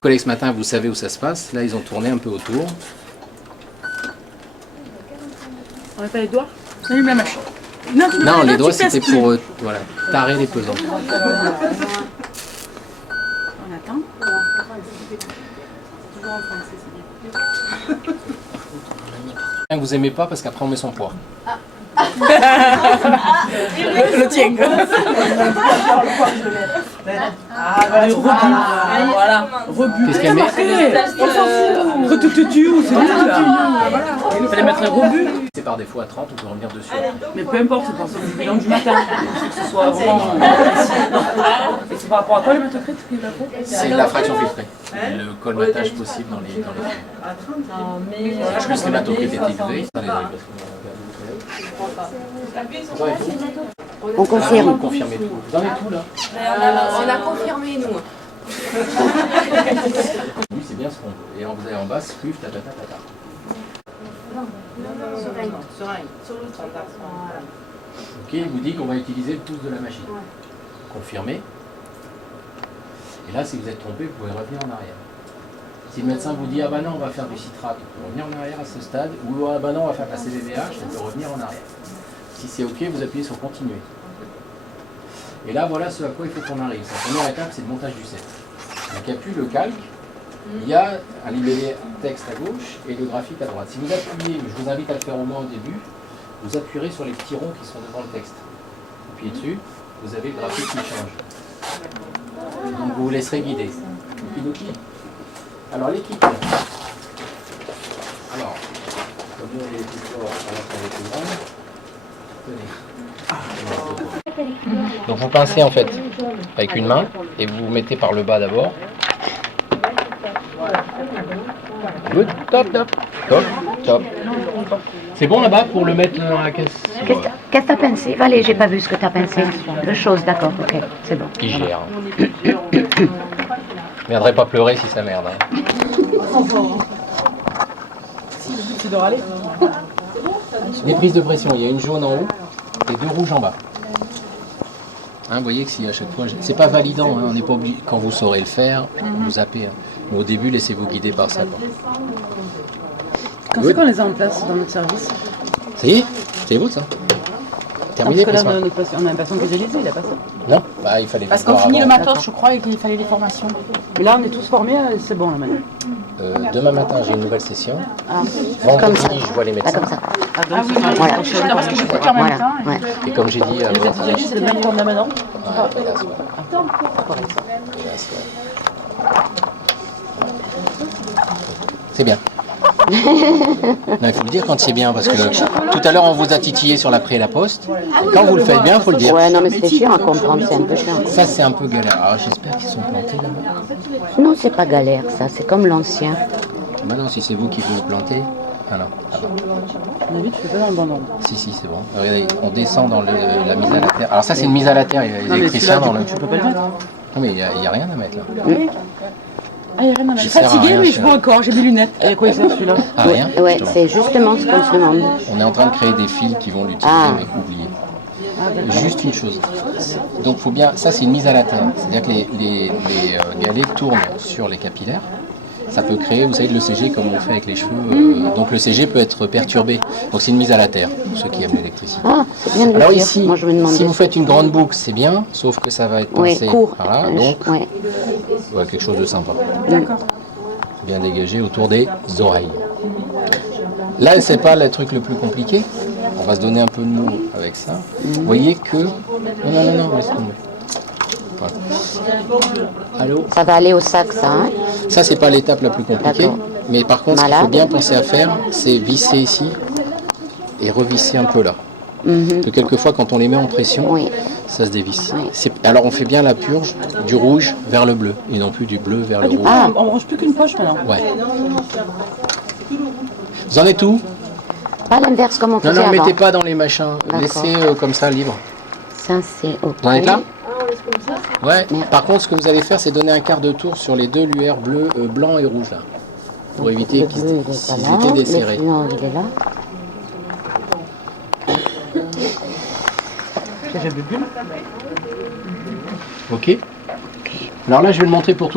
Collègues, ce matin, vous savez où ça se passe. Là, ils ont tourné un peu autour. On n'a pas les doigts. On allume la machine. Non, les doigts, c'était pour voilà, tarer les pesants. On attend. Vous aimez pas parce qu'après on met son poids. Le tien. Voilà. Rebut. Qu'est-ce qu'elle met? Retututu, c'est bon là. Il fallait mettre un rebut. C'est par défaut à 30, on peut revenir dessus. Mais peu importe, c'est parce que c'est le bilan du matin. Il faut que ce soit vraiment précis. Et c'est par rapport à quoi les méthocrites qui est là-haut? C'est la fraction filtrée. Le colmatage possible dans les parce que le hématocrit est élevé. On confirme. Vous confirmez tout. Vous en êtes tout là? On a confirmé, nous. Oui, c'est bien ce qu'on veut. Et vous avez en bas, scruve, tatata, tata. Ok, il vous dit qu'on va utiliser le pouce de la machine. Confirmez. Et là, si vous êtes trompé, vous pouvez revenir en arrière. Si le médecin vous dit « Ah bah non, on va faire du citrate », on peut revenir en arrière à ce stade. Ou « Ah bah non, on va faire de la CVVH », on peut revenir en arrière. Si c'est OK, vous appuyez sur « Continuer ». Et là, voilà ce à quoi il faut qu'on arrive. La première étape, c'est le montage du set. Donc il n'y a plus le calque, il y a un libellé texte à gauche et le graphique à droite. Si vous appuyez, je vous invite à le faire au moins au début, vous appuierez sur les petits ronds qui sont devant le texte. Appuyez dessus, vous avez le graphique qui change. Donc vous vous laisserez guider. Okidoki. Alors l'équipe. Alors, comme nous on est plus fort, alors qu'on est plus grand. Tenez. Donc vous pincez en fait avec une main et vous vous mettez par le bas d'abord. Good, top, top, top, top. C'est bon là-bas pour le mettre dans la caisse? Qu'est-ce que t'as pincé? Allez, j'ai pas vu ce que t'as pincé. Deux choses, d'accord, ok, c'est bon. Qui gère. Je viendrai pas pleurer si ça merde. Hein. C'est de râler. Les prises de pression, il y a une jaune en haut et deux rouges en bas. Hein, vous voyez que si à chaque fois, c'est pas validant, hein, on n'est pas obligé, quand vous saurez le faire, vous zappez. Hein. Mais au début, laissez-vous guider par ça. Quoi. Quand c'est qu'on les a en place dans notre service? Ça y est, c'est vous ça. Terminé. Parce que là, on a un patient qui est dialysé, il a pas ça. Non, bah, il fallait. Parce qu'on finit le matos, je crois, et qu'il fallait les formations. Mais là, on est tous formés, c'est bon là maintenant. Demain matin, j'ai une nouvelle session. Ah, Vendredi, je vois les médecins. comme ça. Ah, donc, oui, Voilà. parce que je fais en même Voilà, temps. ouais. Et comme j'ai dit avant. c'est le même temps de la maintenant. Ouais, hélas, ouais. Hélas, ouais. C'est bien. Non, il faut le dire quand c'est bien, parce que tout à l'heure on vous a titillé sur la pré et la poste. Et quand vous le faites bien, il faut le dire. Ouais, non, mais c'était chiant à comprendre, c'est un peu chiant. Ça, c'est un peu galère. Alors j'espère qu'ils sont plantés là-bas. Non, c'est pas galère, ça, c'est comme l'ancien. Bah non, si c'est vous qui vous plantez. Ah non, ah bon. On a vu, tu fais pas dans le bon ordre. Si, c'est bon. Regardez, on descend dans la mise à la terre. Alors ça, c'est une mise à la terre. Il y a les électriciens dans le. Tu peux pas le mettre. Non, mais il n'y a rien à mettre là. Ah, il y a rien à mettre. Je suis Ça sert à fatiguée, rien, mais je celui-là. vois encore, j'ai mes lunettes. Et à quoi il sert celui-là? Ah, rien. Ouais, justement. c'est justement ce qu'on se demande. On est en train de créer des fils qui vont l'utiliser, Ah. mais oubliez. Juste une chose. Donc faut bien, ça c'est une mise à la terre. C'est-à-dire que les galets tournent sur les capillaires. Ça peut créer, vous savez, de l'ECG comme on fait avec les cheveux. Donc l'ECG peut être perturbé. Donc c'est une mise à la terre, pour ceux qui aiment l'électricité. Ah, c'est bien de le Alors dire. ici, Moi, je me demandais. si vous faites une grande boucle, c'est bien, sauf que ça va être Oui, pincé. court. Voilà, donc Ouais. ouais, quelque chose de sympa. D'accord. Bien dégagé autour des oreilles. Là, c'est pas le truc le plus compliqué. On va se donner un peu de mou avec ça. Vous voyez que... Non, laisse tomber. Voilà. Allô? Ça va aller au sac, ça, hein? Ça, c'est pas l'étape la plus compliquée. D'accord. Mais par contre, ce qu'il faut Malade. bien penser à faire, c'est visser ici et revisser un peu là. Que quelquefois, quand on les met en pression, Oui. ça se dévisse. Oui. Alors, on fait bien la purge du rouge vers le bleu et non plus du bleu vers le rouge. Ah. On range plus qu'une poche maintenant. Ouais. Vous en êtes où? Pas l'inverse comme on Non, faisait non, avant. mettez pas dans les machins. D'accord. Laissez comme ça, libre. Ça, c'est OK. Vous en êtes là? Ouais. Par contre, ce que vous allez faire, c'est donner un quart de tour sur les deux lueurs bleues, blanc et rouge là. Pour éviter Le qu'ils bleu, il est pas là. étaient desserrés. Le fluo, il est là. J'ai bu. Ok. Alors là, je vais le montrer pour tout le monde.